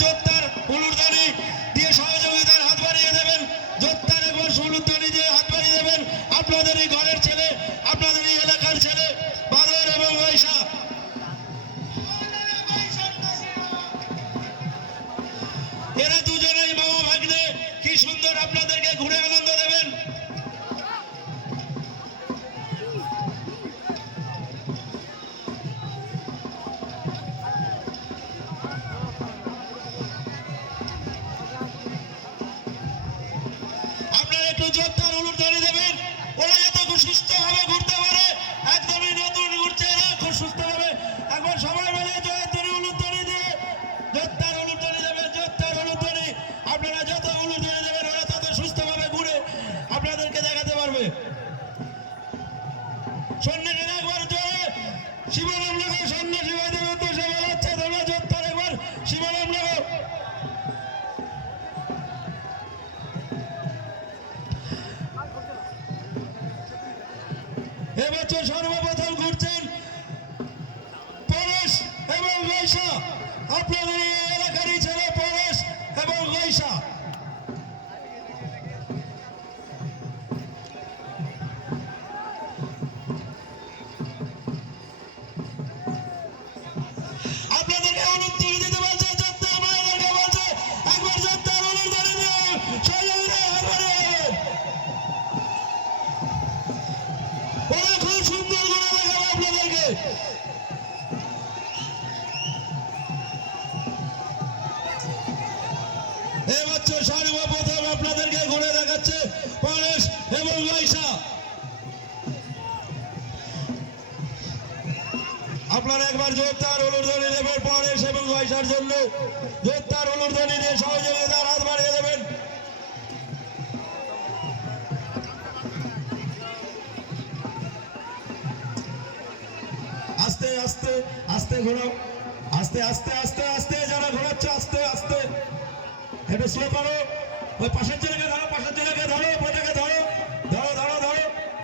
yo to drop that over. এবছর সর্বপ্রথম ঘুরছেন পরেশ এবং বৈশা আপনাদের এবছর সর্বপ্রথম আপনাদেরকে ঘুরে দেখাচ্ছে পরেশ এবং গৈসা আপনারা একবার জোরদার অনুর্ধনী দেবেন পরেশ এবং গৈসার জন্য। জোরদার অনুর্ধনী দিয়ে সহযোগিতার হাত বাড়িয়ে দেবেন। আস্তে আস্তে আস্তে ঘোরাও। আস্তে আস্তে আস্তে আস্তে। ভেবেছিও পারো। ওই পাশের জেলাকে ধরো পাশের জায়গায় ধরো।